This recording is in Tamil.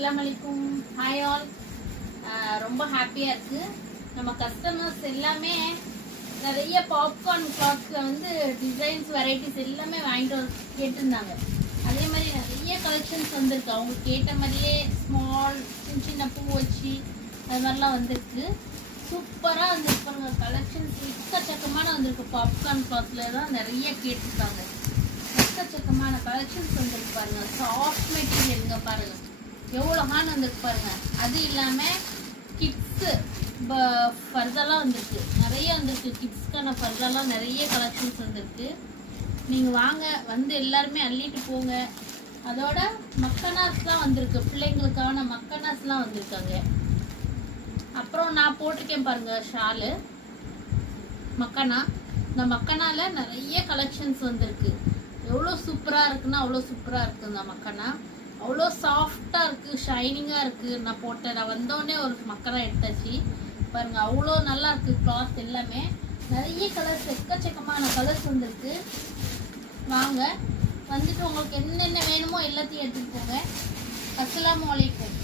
அஸ்ஸலாமு அலைக்கும். Hi all. ரொம்ப ஹாப்பியாக இருக்குது. நம்ம கஸ்டமர்ஸ் எல்லாமே நிறைய பாப்கார்ன் கிளாத்ஸில் வந்து டிசைன்ஸ் வெரைட்டிஸ் எல்லாமே வாங்கிட்டு கேட்டிருந்தாங்க. அதே மாதிரி நிறைய கலெக்ஷன்ஸ் வந்திருக்கு. அவங்க கேட்ட மாதிரியே ஸ்மால் சின்ன சின்ன பூ வச்சு அது மாதிரிலாம் வந்திருக்கு. சூப்பராக வந்துருப்பாங்க கலெக்ஷன்ஸ். எக்கச்சக்கமான வந்திருக்கு. பாப்கார்ன் கிளாத்தில் தான் நிறைய கேட்டிருக்காங்க. எக்கச்சக்கமான கலெக்ஷன்ஸ் வந்திருக்கு பாருங்க. சாஃப்ட் மெட்டீரியலுங்க பாருங்க, எவ்வளோ ஹான் வந்திருக்கு பாருங்க. அது இல்லாமல் கிட்ஸு ஃபர்தெல்லாம் வந்திருக்கு, நிறைய வந்திருக்கு. கிட்ஸ்க்கான ஃபர்தெல்லாம் நிறைய கலெக்ஷன்ஸ் வந்திருக்கு. நீங்கள் வாங்க, வந்து எல்லாருமே அள்ளிட்டு போங்க. அதோட மக்கனாஸ்லாம் வந்திருக்கு, பிள்ளைங்களுக்கான மக்கனாஸ்லாம் வந்திருக்காங்க. அப்புறம் நான் போட்டிருக்கேன் பாருங்க ஷாலு மக்கனா. இந்த மக்கனால நிறைய கலெக்ஷன்ஸ் வந்திருக்கு. எவ்வளோ சூப்பராக இருக்குன்னா அவ்வளோ சூப்பராக இருக்குது. இந்த மக்கனா அவ்வளோ சாஃப்டாக இருக்குது, ஷைனிங்காக இருக்குது. நான் வந்தோடனே ஒரு மக்கனா எடுத்தாச்சு பாருங்க. அவ்வளோ நல்லா இருக்குது கிளாத் எல்லாமே. நிறைய கலர்ஸ், எக்கச்சக்கமான கலர்ஸ் வந்திருக்கு. வாங்க, வந்துட்டு உங்களுக்கு என்னென்ன வேணுமோ எல்லாத்தையும் எடுத்துகிட்டு போங்க. அஸ்ஸலாமு அலைக்கும்.